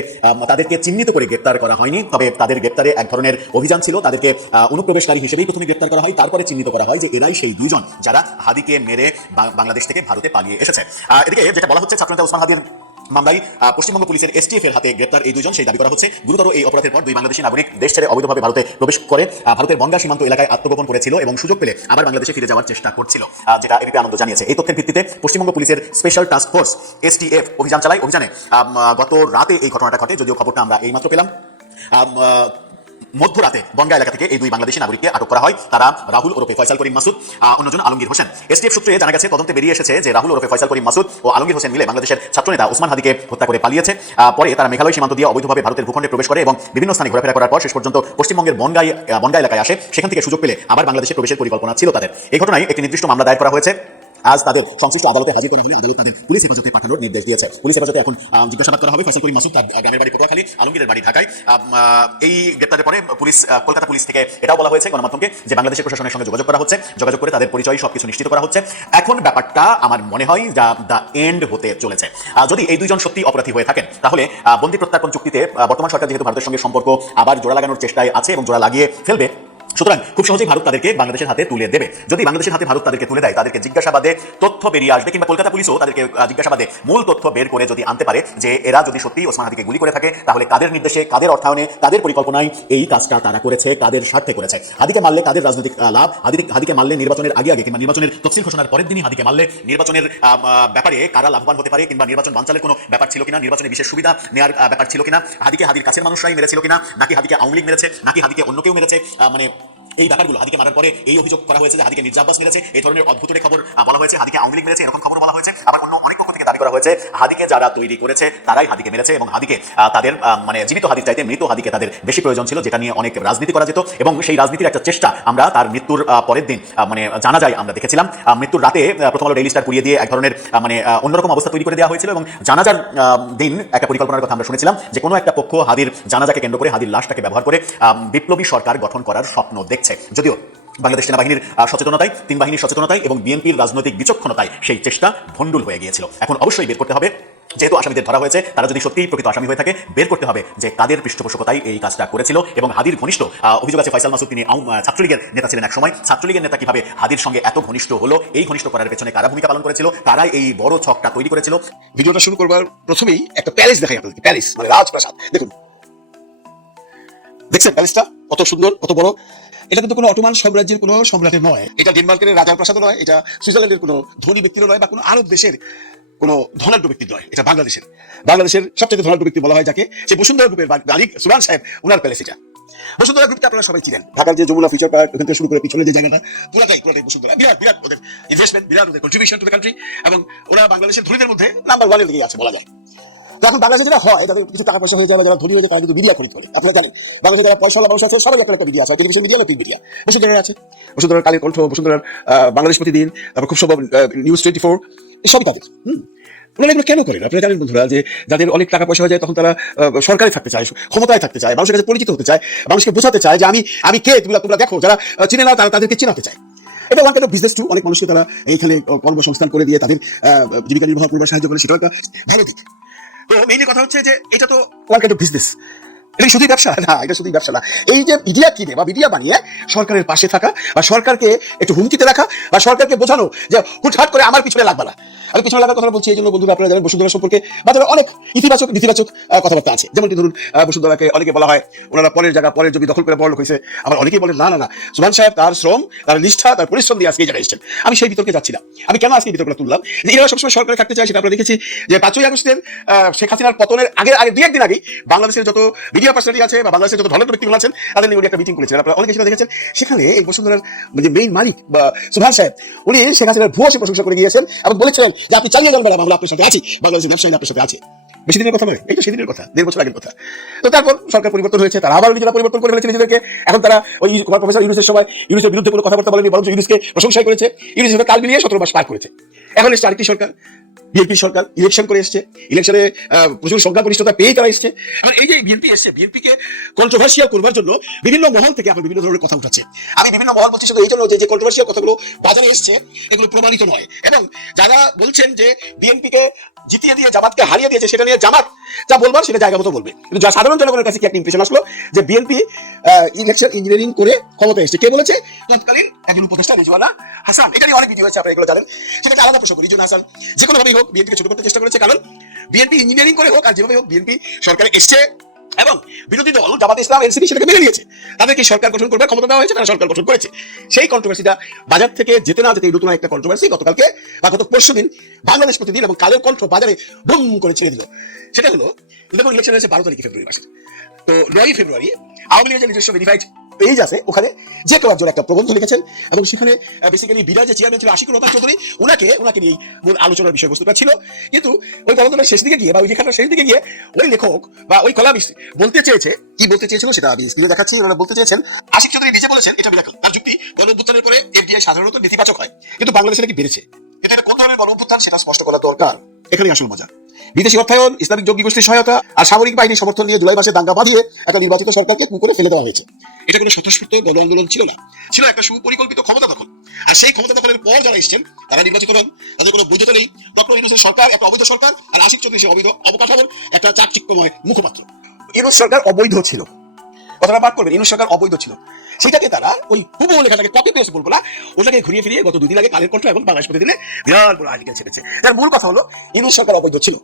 তাদেরকে চিহ্নিত করে গ্রেপ্তার করা হয়নি, তবে তাদের গ্রেপ্তারে এক ধরনের অভিযান ছিল। তাদেরকে অনুপ্রবেশকারী হিসেবেই প্রথমে গ্রেপ্তার করা হয়, তারপরে চিহ্নিত করা হয় যে এরাই সেই দুজন যারা হাদিকে মেরে বাংলাদেশ থেকে ভারতে পালিয়ে এসেছে। এদিকে যেটা বলা হচ্ছে, ছাত্রনেতা ওসমান হাদির মামলায় পশ্চিমবঙ্গ পুলিশের এসটিএফ এর হাতে গ্রেপ্তার এই দুজন, সেই দাবি করা হচ্ছে। গুরুতর এই অপরাধের পর দুই বাংলাদেশী নাগরিক দেশ ছেড়ে অবৈধভাবে ভারতে প্রবেশ করে ভারতের বনগাঁ সীমান্ত এলাকায় আত্মগোপন করেছিল এবং সুযোগ পেলে আবার বাংলাদেশে ফিরে যাওয়ার চেষ্টা করছিল, যেটা এবিপি আনন্দ জানিয়েছে। এই তথ্যের ভিত্তিতে পশ্চিমবঙ্গ পুলিশের স্পেশাল টাস্ক ফোর্স এসটিএফ অভিযান চালায়। অভিযানে গত রাতে এই ঘটনাটা ঘটে, যদিও খবরটা আমরা এইমাত্র পেলাম। মধ্যরাতে বনগাঁ এলাকা থেকে এই দুই বাংলাদেশী নাগরিককে আটক করা হয়। তারা রাহুল ওরফে ফয়সাল করিম মাসুদ, অন্যজন আলমগীর হোসেন। এসটিএফ সূত্রে জানা গেছে, তদন্তে বেরিয়ে এসেছে যে রাহুল ওরফে ফয়সাল করিম মাসুদ ও আলমগীর হোসেন মিলে বাংলাদেশের ছাত্রনেতা ওসমান হাদিকে হত্যা করে পালিয়েছে। পরে তারা মেঘালয় সীমান্ত দিয়ে অবৈধভাবে ভারতের ভূখণ্ডে প্রবেশ করে এবং বিভিন্ন স্থানে ঘোরাফেরা করার পর শেষ পর্যন্ত পশ্চিমবঙ্গের বনগাঁ এলাকায় আসে। সেখান থেকে সুযোগ পেলে আবার বাংলাদেশে প্রবেশের পরিকল্পনা ছিল তাদের। এই ঘটনায় একটি নির্দিষ্ট মামলা দায়ের করা হয়েছে। আজ তাদের সংশ্লিষ্ট আদালতে হাজির করা হলে আদালত তাদের পুলিশ হেফাজতে পাঠানোর নির্দেশ দিয়েছে। পুলিশ হেফাজতে এখন জিজ্ঞাসাবাদ করা হবে। ফয়সাল করিম মাসুদ তার গ্রামের বাড়ি পটুয়াখালী, আলমগীরের বাড়ি ঢাকায়। এই গ্রেপ্তারের পরে পুলিশ, কলকাতা পুলিশ থেকে এটাও বলা হয়েছে গণমাধ্যমকে যে বাংলাদেশের প্রশাসনের সঙ্গে যোগাযোগ করা হচ্ছে, যোগাযোগ করে তাদের পরিচয় সবকিছু নিশ্চিত করা হচ্ছে। এখন ব্যাপারটা আমার মনে হয় যা দ্য এন্ড হতে চলেছে। যদি এই দুইজন সত্যি অপরাধী হয়ে থাকেন, তাহলে বন্দী প্রত্যার্পণ চুক্তিতে বর্তমান সরকার যেহেতু ভারতের সঙ্গে সম্পর্ক আবার জোড়া লাগানোর চেষ্টায় আছে এবং জোড়া লাগিয়ে ফেলবে, সুতরাং খুব সহজেই ভারত তাদেরকে বাংলাদেশের হাতে তুলে দেবে। যদি বাংলাদেশের হাতে ভারত তাদেরকে তুলে দেয়, তাদেরকে জিজ্ঞাসাবাদে তথ্য বেরিয়ে আসবে, কিংবা কলকাতা পুলিশও তাদেরকে জিজ্ঞাসাবাদে মূল তথ্য বের করে যদি আনতে পারে যে এরা যদি সত্যি ওসমান হাদিকে গুলি করে থাকে, তাহলে কাদের নির্দেশে, কাদের অর্থায়নে, কাদের পরিকল্পনায় এই কাজটা তারা করেছে, কাদের স্বার্থে করেছে। হাদিকে মারলে কাদের রাজনৈতিক লাভ, হাদিকে মারলে নির্বাচনের আগে কিংবা নির্বাচনের তফসিল ঘোষণার পরের দিনই হাদিকে মারলে নির্বাচনের ব্যাপারে কারা লাভবান হতে পারে, কিংবা নির্বাচন বানচালের কোনো ব্যাপার ছিল কিনা, নির্বাচনে বিশেষ সুবিধা নেওয়ার ব্যাপার ছিল কিনা, হাদিকে হাদির কাছের মানুষরাই মেরেছিল কিনা, নাকি হাদিকে আওয়ামী লীগ মেরেছে, নাকি হাদিকে অন্য কেউ মেরেছে, মানে এই ব্যাপারগুলো হাদিকে মারার পরে এই অভিযোগ করা হয়েছে যে হাদিকে মির্জা আব্বাস মেরেছে, এই ধরনের অদ্ভুত খবর বলা হয়েছে, হাদিকে আওয়ামী লীগ মেরেছে এরকম খবর বলা হয়েছে। আবার অন্য অনেক পক্ষ থেকে দাবি করা হয়েছে হাদিকে যারা তৈরি করেছে তারাই হাদিকে মেরেছে এবং হাদিকে তাদের মানে জীবিত হাদির চাইতে মৃত হাদিকে তাদের বেশি প্রয়োজন ছিল, যেটা নিয়ে অনেক রাজনীতি করা যেত। এবং সেই রাজনীতির একটা চেষ্টা আমরা তার মৃত্যুর পরের দিন মানে জানা যায় আমরা দেখেছিলাম। মৃত্যুর রাতে প্রথম আলো ডেইলি স্টার পুড়িয়ে দিয়ে এক ধরনের মানে অন্যরকম অবস্থা তৈরি করে দেওয়া হয়েছিল এবং জানাজার দিন একটা পরিকল্পনার কথা আমরা শুনেছিলাম যে কোনো একটা পক্ষ হাদির জানাজাকে কেন্দ্র করে, হাদির লাশটাকে ব্যবহার করে বিপ্লবী সরকার গঠন করার স্বপ্ন দেখছে। যদিও বাংলাদেশ সেনাবাহিনীর সচেতনতায়, তিন বাহিনীর সচেতনতায় এবং বিএনপির রাজনৈতিক বিচক্ষণতায় সেই চেষ্টা ভণ্ডুল হয়ে গিয়েছিল। এখন অবশ্যই বের করতে হবে, যেহেতু আসামিদের ধরা হয়েছে, তারা যদি সত্যিই প্রকৃত আসামি হয়ে থাকে, বের করতে হবে যে কাদের পৃষ্ঠপোষকতায় এই কাজটা করেছিল। এবং হাদির ঘনিষ্ঠ অভিযোগ আছে ফয়সাল মাসুদ, তিনি ছাত্রলীগের নেতা ছিলেন এক সময়। ছাত্রলীগের নেতা কিভাবে হাদির সঙ্গে এত ঘনিষ্ঠ হলো, এই ঘনিষ্ঠ করার পেছনে কারা ভূমিকা পালন করেছিল, কারাই এই বড় ছকটা তৈরি করেছিল। ভিডিওটা শুরু করবার প্রথমেই একটা প্যালেস দেখাই আপনাদেরকে। প্যালেস মানে রাজপ্রাসাদ। দেখুন, দেখছেন প্যালেসটা কত সুন্দর, কত বড়। এটা কিন্তু কোনো অটোমান সাম্রাজ্যের কোনো সম্রাটের নয়, এটা ডেনমার্কের রাজার প্রাসাদ নয়, এটা সুইজারল্যান্ডের কোনো ধনী ব্যক্তির নয়, বা কোনো আরব দেশের কোনো ধনাঢ্য ব্যক্তির নয়। এটা বাংলাদেশের সবচেয়ে ধনাঢ্য ব্যক্তি বলা হয় যাকে, সে বসুন্ধরা গ্রুপের মালিক সুবান সাহেব, ওনার প্যালেস এটা। বসুন্ধরা গ্রুপকে আপনারা সবাই চিনেন, ঢাকার যে যমুনা ফিউচার পার্ক, ওখান থেকে শুরু করে পিছনে যে জায়গাটা পুরাটাই বসুন্ধরা। বিরাট ওদের ইনভেস্টমেন্ট, বিরাট ওদের কন্ট্রিবিউশন টু দ্য কান্ট্রি, এবং ওরা বাংলাদেশের ধনীদের মধ্যে নাম্বার 1 এর দিকে আছে বলা যায়। এখন বাংলাদেশে যেটা হয়, তাদের কিছু টাকা পয়সা হয়ে যাবে, যারা ধনী হয়ে যায় তারা কিন্তু মিডিয়া খরিদ করে। আপনারা জানেন বাংলাদেশে যারা পয়সাওয়ালা মানুষ আছে সবাই একটা মিডিয়া আছে, টেলিভিশন মিডিয়া, টিভি মিডিয়া, বেশি জায়গায় আছে। বসুন্ধরার কালের কণ্ঠ, বসুন্ধরার বাংলাদেশ প্রতিদিন, তারপর খুব সম্ভব নিউজ 24, এসবই তাদের। ওনারা এগুলো কেন করেন আপনারা জানেন বন্ধুরা? যে যাদের অনেক টাকা পয়সা হয়ে যায়, তখন তারা সরকারে থাকতে চায়, ক্ষমতায় থাকতে চায়, মানুষের কাছে পরিচিত হতে চায়, মানুষকে বোঝাতে চায় যে আমি কে, তোমরা দেখো। যারা চিনে না তাদেরকে চেনাতে চায়। এটা one kind of business to. অনেক মানুষকে তারা এইখানে কর্মসংস্থান করে দিয়ে তাদের জীবিকা নির্বাহ করবার সাহায্য করে, সেটা একটা ভালো দিক। তো মেইনলি কথা হচ্ছে যে এটা তো ওয়ান কাইন্ড অফ বিজনেস। এটা শুধুই ব্যবসা না, এটা শুধুই ব্যবসা না। এই যে মিডিয়া কিনে বা মিডিয়া বানিয়ে সরকারের পাশে থাকা, বা সরকারকে একটু হুমকিতে রাখা, বা সরকারকে বোঝানো যে হুটহাট করে আমার পিছনে লাগবে না। আমি পিছনে লাগার কথা বলছি এই জন্য বন্ধুরা, আপনারা জানেন বসুন্ধরা সম্পর্কে বাজারে অনেক ইতিবাচক নেতিবাচক কথাবার্তা আছে। যেমনটি ধরুন, বসুন্ধরাকে অনেকে বলা হয় ওনারা পরের জমি দখল করে বড়লোক হয়েছে। আবার অনেকেই বলেন না, সুবহান সাহেব তার শ্রম, তার নিষ্ঠা, তার পরিশ্রম দিয়ে আজকে এই জায়গায় এসেছেন। আমি সেই বিতর্কে যাচ্ছি না। আমি কেন আজকে বিতর্কটা তুললাম, যে এরা সবসময় সরকারে থাকতে চায়। সেটা আমরা দেখেছি যে 5ই আগস্টের শেখ হাসিনার পতনের আগে 2-1 দিন আগে বাংলাদেশের যত মিডিয়া পার্সোনালিটি আছে বা বাংলাদেশের যত ধরনের ব্যক্তিগুলো আছেন, তাদের নিয়ে উনি একটা মিটিং করেছিলেন। আপনারা অনেকে সেটা দেখেছেন। সেখানে এই বসুন্ধরার যে মেইন মালিক বা সুবহান সাহেব, উনি শেখ হাসিনার ভূয়সী প্রশংসা করে গিয়েছেন এবং বলেছিলেন যে আপনি চালিয়ে যান ম্যাডাম, আমরা আপনার সাথে আছি, বাংলাদেশের ব্যবসায়ী আপনার সাথে আছে। বেশি দিনের কথা নয়, এই তো সেদিনের কথা, 1.5 বছর আগের কথা। তো তারপর সরকার পরিবর্তন হয়েছে, তারা আবার নিজেরা পরিবর্তন করে ফেলেছে নিজেদেরকে। এখন তারা ওই প্রফেসর ইউনূসের সময় ইউনূসের বিরুদ্ধে কোনো কথাবার্তা বলেনি, বরঞ্চ ইউনূসকে প্রশংসাই করেছে। ইউনূসের সাথে তাল মিলিয়ে 17 মাস পার করেছে। এখন এসছে আরেকটি সরকার, বিএনপি সরকার, ইলেকশন করে এসছে, ইলেকশনে প্রচুর সংখ্যাগরিষ্ঠতা পেয়েই তারা এসছে। এখন এই যে বিএনপি এসছে, বিএনপিকে কন্ট্রোভার্সিয়াল করবার জন্য বিভিন্ন মহল থেকে এখন বিভিন্ন ধরনের কথা উঠাচ্ছে। আমি বিভিন্ন মহল বলছি শুধু এই জন্য যে কন্ট্রোভার্সিয়াল কথাগুলো বাজারে এসছে এগুলো প্রমাণিত নয়, এবং যারা বলছেন যে বিএনপিকে জিতিয়ে দিয়ে জামাতকে হারিয়ে দিয়েছে, সেটা নিয়ে জামাত যা বলবার সেটা জায়গা মতো বলবে। কিন্তু যা সাধারণ জনগণের কাছে কি একটা ইমপ্রেশন আসলো যে বিএনপি ইলেকশন ইঞ্জিনিয়ারিং করে ক্ষমতা এসছে। কে বলেছে? তৎকালীন একজন উপদেষ্টা রিজওয়ানা হাসান। এটা নিয়ে অনেক ভিডিও হয়েছে, আপনারা এগুলো জানেন। সেটাকে আলাদা প্রসঙ্গ। রিজওয়ানা হাসান যে কোনোভাবেই হোক বিএনপিকে ছোট করতে চেষ্টা করেছে, কারণ বিএনপি ইঞ্জিনিয়ারিং করে হোক আর যেভাবে হোক বিএনপি সরকারে এসছে, এবং বিরোধী দল জামাত ইসলাম এনসিপি সেটাকে মেনে নিয়েছে। তাদেরকে সরকার গঠন করবে ক্ষমতা দেওয়া হয়েছে, তারা সরকার গঠন করেছে। সেই কন্ট্রোভার্সিটা বাজার থেকে যেতে না যেতে নতুন একটা কন্ট্রোভার্সি গতকালকে বা গত পরশুদিন বাংলাদেশ প্রতিদিন এবং কালের কণ্ঠ বাজারে বুম করে ছেড়ে দিল। সেটা হলো, দেখুন ইলেকশন হয়েছে 12 তারিখে ফেব্রুয়ারি মাসের। তো 9 ফেব্রুয়ারি আওয়ামী লীগের নিজস্ব ভেরিফাইড পেজ আছে, ওখানে যে কেউ একজন একটা প্রবন্ধ লিখেছেন, এবং সেখানে বেসিক্যালি বিরাট যে চেয়ারম্যান ছিল আশিকুর রহমান চৌধুরী, ওনাকে নিয়ে মূল আলোচনার বিষয়বস্তুটা ছিল। কিন্তু ওই প্রবন্ধটার শেষ দিকে গিয়ে বা ওই লেখাটার শেষ দিকে গিয়ে ওই লেখক বা ওই কলামিস্ট বলতে চেয়েছিল সেটা আমি স্ক্রিনে দেখাচ্ছি। ওনারা বলতে চেয়েছেন, আশিক চৌধুরী নিজে বলেছেন এটা মিরাকল। তার যুক্তি, গণ-অভ্যুত্থানের পরে এফডিআই সাধারণত নেতিবাচক হয়, কিন্তু বাংলাদেশে নাকি বেড়েছে। এটা কোন ধরনের গণ-অভ্যুত্থান সেটা স্পষ্ট করা দরকার। এখানে আসল মজা। বিদেশি অর্থায়ন, ইসলামিক জঙ্গি গোষ্ঠীর সহায়তা আর সামরিক বাহিনীর সমর্থন নিয়ে জুলাই মাসে দাঙ্গা বাঁধিয়ে একটা নির্বাচিত সরকারকে কুকুরে ফেলে দেওয়া হয়েছে। এটা কোনো স্বতঃস্ফূর্ত গণ আন্দোলন ছিল না, ছিল একটা সুপরিকল্পিত ক্ষমতা দখল। আর সেই ক্ষমতা দখলের পর যারা এসেছেন তারা নির্বাচিত হন, তাদের কোনো বৈধতা নেই। ডক্টর ইউনূসের সরকার একটা অবৈধ সরকার, আর আশিক চৌধুরী সে অবৈধ অবকাঠামোর একটা চাকচিক্যময় মুখপাত্র। ইউনূস সরকার অবৈধ ছিল, কথাটা বাদ করবেন, ইউনূস সরকার অবৈধ ছিল। সেটাকে তারা ওই হুবহু লেখাটাকে কপি পেস্ট বলবো না, ওটাকে ঘুরিয়ে ফিরিয়ে গত 2 দিন আগে কালের কণ্ঠ এবং বাংলাদেশ প্রতিদিনে বিরাট বড় আর্টিকেল ছেড়েছে। তার মূল কথা হলো ইউনূস সরকার অবৈধ ছিল।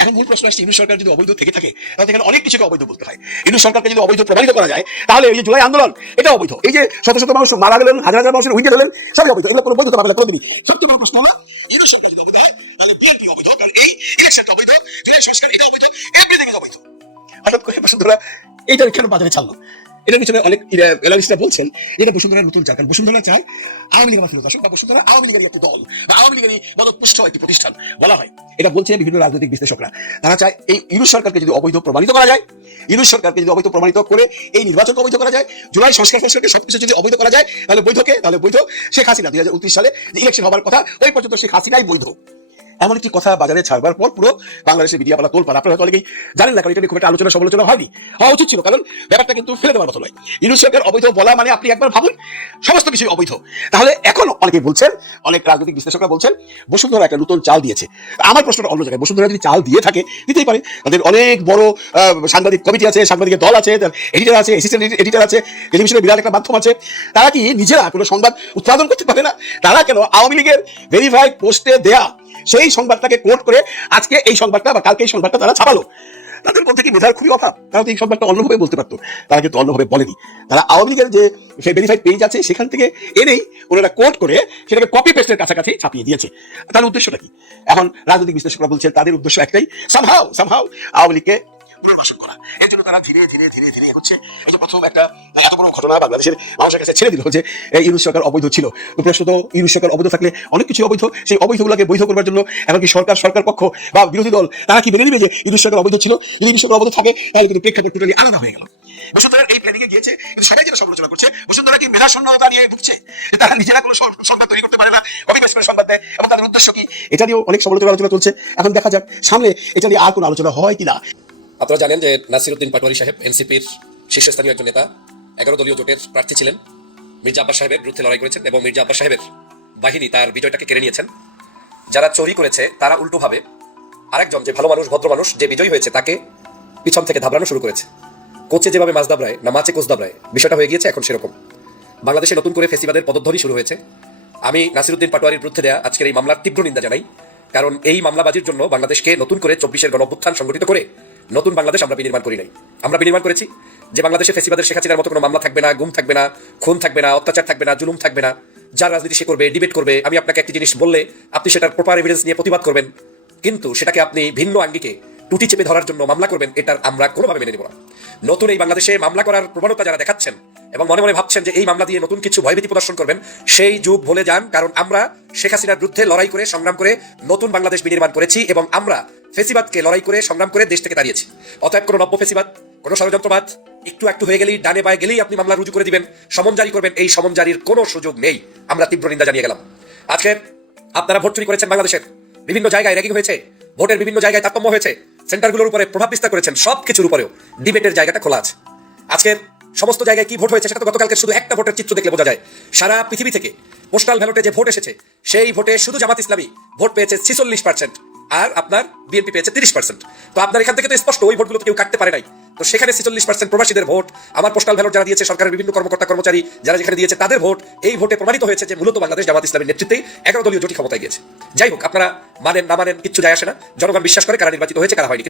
এখন মূল প্রশ্ন আসছে, ইউনূস সরকার যদি অবৈধ থেকে থাকে তাহলে এখানে অনেক কিছুকে অবৈধ বলতে হয়। ইউনূস সরকারকে যদি অবৈধ প্রমাণিত করা যায় তাহলে এই যে জুলাই আন্দোলন এটা অবৈধ, এই যে শত শত মানুষ মারা গেলেন, হাজার হাজার মানুষের উইকে গেলেন, সবই অবৈধ। এগুলো কোনো বৈধতা মামলা করে দিবি। সবচেয়ে বড় প্রশ্ন হলো, ইউনূস সরকার যদি অবৈধ হয় তাহলে বিএনপি অবৈধ, কারণ এই ইলেকশনটা অবৈধ, জুলাই সংস্কার এটা অবৈধ, এভরিথিং ইজ অবৈধ। হঠাৎ করে বসুন্ধরা এইটা কেন বাজারে ছাড়লো? এটার পিছনে অনেক অ্যানালিস্টরা বলছেন এটা বসুন্ধরার নতুন চাল। কারণ বসুন্ধরা চায় আওয়ামী লীগের ফেরত আসুক, বা বসুন্ধরা আওয়ামী লীগের একটি দল বা আওয়ামী লীগেরই মদতপুষ্ট একটি প্রতিষ্ঠান বলা হয়। এটা বলছে বিভিন্ন রাজনৈতিক বিশ্লেষকরা। তারা চায় এই ইউনূস সরকারকে যদি অবৈধ প্রমাণিত করা যায়, ইউনূস সরকারকে যদি অবৈধ প্রমাণিত করে এই নির্বাচনকে অবৈধ করা যায়, জুলাই সংস্কার সবকিছু যদি অবৈধ করা যায়, তাহলে বৈধ শেখ হাসিনা 2029 সালে যে ইলেকশন হবার কথা ওই পর্যন্ত শেখ হাসিনাই বৈধ। এমন একটি কথা বাজারে ছাড়বার পর পুরো বাংলাদেশের মিডিয়া পালা তোলপাড়। আপনারা অনেকেই জানেন না, কারণ এটা নিয়ে খুব একটা আলোচনা সমালোচনা হওয়া উচিত ছিল, কারণ ব্যাপারটা কিন্তু ফেলে দেওয়ার মতো নয়। ইউনূস সরকার অবৈধ বলা মানে আপনি একবার ভাবুন সমস্ত কিছু অবৈধ। তাহলে এখন অনেকেই বলছেন, অনেক রাজনৈতিক বিশ্লেষকরা বলছেন বসুন্ধরা একটা নতুন চাল দিয়েছে। আমার প্রশ্নটা অন্য জায়গায়, বসুন্ধরা যদি চাল দিয়ে থাকে দিতেই পারে, তাদের অনেক বড় সাংবাদিক কমিটি আছে, সাংবাদিকের দল আছে, এডিটর আছে, অ্যাসিস্ট্যান্ট এডিটর আছে, টেলিভিশনের বিরাট একটা মাধ্যম আছে। তারা কি নিজেরা কোনো সংবাদ উৎপাদন করতে পারে না? তারা কেন আওয়ামী লীগের ভেরিফাইড পোস্টে দেয়া সেই সংবাদটাকে কোট করে আজকে এই সংবাদটা বা কালকে এই সংবাদটা তারা ছাপালো? তাদের মধ্যে কি মেধার খুবই অভাব? তারা তো এই সংবাদটা অন্যভাবে বলতে পারতো, তারা কিন্তু অন্যভাবে বলেনি। তারা আওয়ামী লীগের যে ভেরিফাইড পেজ আছে সেখান থেকে এনেই ওনারা কোট করে সেটাকে কপি পেস্টের কাছাকাছি ছাপিয়ে দিয়েছে। তার উদ্দেশ্যটা কি? এখন রাজনৈতিক বিশ্লেষকরা বলছেন তাদের উদ্দেশ্য একটাই, সামহাও আওয়ামী লীগকে পুনর্বাসন করা। এর জন্য তারা ধীরে ধীরে এগোচ্ছে। এই যে প্রথম একটা এত বড় ঘটনা বাংলাদেশের মানুষের কাছে ছেড়ে দিল যে ইউনূস সরকার অবৈধ ছিল। তো প্রশ্ন তো, ইউনূস সরকার অবৈধ থাকলে অনেক কিছু অবৈধ, সেই অবৈধগুলোকে বৈধ করবার জন্য এখন কি সরকার পক্ষ বা বিরোধী দল তারা কি মেনে নিবে যে ইউনূস সরকার অবৈধ ছিল? যদি ইউনূস সরকার অবৈধ থাকে তাহলে কিন্তু প্রেক্ষাপট টোটালি আলাদা হয়ে গেল। বসুন্ধরার এই প্ল্যানিংয়ে গিয়েছে, কিন্তু সবাই যেটা সমালোচনা করছে, বসুন্ধরা কি মেধা শূন্যতা নিয়ে ভুগছে? তারা নিজেরা কোনো সংবাদ তৈরি করতে পারে না, অবিবেশ করে সংবাদ দেয়, এবং তাদের উদ্দেশ্য কি এটা নিয়েও অনেক আলোচনা চলছে। এখন দেখা যাক সামনে এটা নিয়ে আর কোনো আলোচনা হয় কিনা। আপনারা জানেন যে নাসিরউদ্দিন পাটোয়ারী সাহেব এনসিপির শীর্ষস্থানীয় একজন নেতা, 11 দলীয় জোটের প্রার্থী ছিলেন। মির্জা আব্বাস সাহেবের বিরুদ্ধে লড়াই করেছেন এবং মির্জা আব্বাস সাহেবের বাহিনী তার বিজয়টাকে কেড়ে নিয়েছেন। যারা চুরি করেছে তারা উল্টোভাবে আরেকজন যে ভালো মানুষ, ভদ্র মানুষ, যে বিজয়ী হয়েছে তাকে পিছন থেকে ধাবড়ানো শুরু করেছে। কোচে যেভাবে মাছ দাবড়ায় না মাছে কোচ দাবড়ায়, বিষয়টা হয়ে গিয়েছে এখন সেরকম। বাংলাদেশে নতুন করে ফেসিবাদের পদধ্বনি শুরু হয়েছে। আমি নাসিরউদ্দিন পাটোয়ারীর বিরুদ্ধে দেয়া আজকের এই মামলার তীব্র নিন্দা জানাই, কারণ এই মামলাবাজির জন্য বাংলাদেশকে নতুন করে 24-এর গণঅভ্যুত্থান সংগঠিত করে নতুন বাংলাদেশ আমরা বিনির্মাণ করি নাই। আমরা বিনির্মাণ করেছি যে বাংলাদেশে ফেসিবাদের শেখ হাসিনার মতো কোনো মামলা থাকবে না, গুম থাকবে না, খুন থাকবে না, অত্যাচার থাকবে না, জুলুম থাকবে না। যার রাজনীতি সে করবে, ডিবেট করবে, আমি আপনাকে একটি জিনিস বললে আপনি সেটার প্রপার এভিডেন্স নিয়ে প্রতিবাদ করবেন, কিন্তু সেটাকে আপনি ভিন্ন আঙ্গিকে টুটি চেপে ধরার জন্য মামলা করবেন, এটার আমরা কোনোভাবে মেনে নেব না। নতুন এই বাংলাদেশে মামলা করার প্রবণতা যারা দেখাচ্ছেন এবং মনে মনে ভাবছেন যে এই মামলা দিয়ে নতুন কিছু ভয়ভীতি প্রদর্শন করবেন, সেই যুগ ভুলে যান। কারণ আমরা শেখ হাসিনার বিরুদ্ধে লড়াই করে সংগ্রাম করে নতুন বাংলাদেশ বিনির্মাণ করেছি এবং আমরা ফেসিবাদকে লড়াই করে সংগ্রাম করে দেশ থেকে তাড়িয়েছি। অতএব কোনো নব্য ফেসিবাদ, কোনো ষড়যন্ত্রবাদ একটু হয়ে গেলেই, ডানে বায়ে গেলেই আপনি মামলা রুজু করে দিবেন, সমন জারি করবেন, এই সমন জারির কোনো সুযোগ নেই। আমরা তীব্র নিন্দা জানিয়ে গেলাম। আজকে আপনারা ভোট চুরি করেছেন, বাংলাদেশের বিভিন্ন জায়গায় র্যাগিং হয়েছে, ভোটের বিভিন্ন জায়গায় তারতম্য হয়েছে, সেন্টারগুলোর উপরে প্রভাব বিস্তার করেছেন, সব কিছুর উপরেও ডিবেটের জায়গাটা খোলা আছে। আজকে সমস্ত জায়গায় কি ভোট হয়েছে সেটা তো গতকালকে শুধু একটা ভোটের চিত্র দেখলে বোঝা যায়। সারা পৃথিবী থেকে পোস্টাল ব্যালটে যে ভোট এসেছে, সেই ভোটে শুধু জামাত ইসলামী ভোট পেয়েছে 46%, আর আপনার বিএনপি পেয়েছে 30%। তো আপনার এখান থেকে তো স্পষ্ট ওই ভোটগুলো কেউ কাটতে পারে নাই। তো সেখানে 46% প্রবাসীদের ভোট, আমার পোস্টাল ব্যালট যারা দিয়েছে, সরকারের বিভিন্ন কর্মকর্তা কর্মচারী যারা যেখানে দিয়েছে তাদের ভোট, এই ভোটে প্রমাণিত হয়েছে যে মূলত বাংলাদেশ জামাত ইসলামের নেতৃত্বেই 11 দলীয় জোটই ক্ষমতায় গিয়েছে। যাই হোক, আপনারা মানেন না মানেন কিচ্ছু যায় আসে না। জনগণ বিশ্বাস করে কারা নির্বাচিত হয়েছে কারা হয়নি।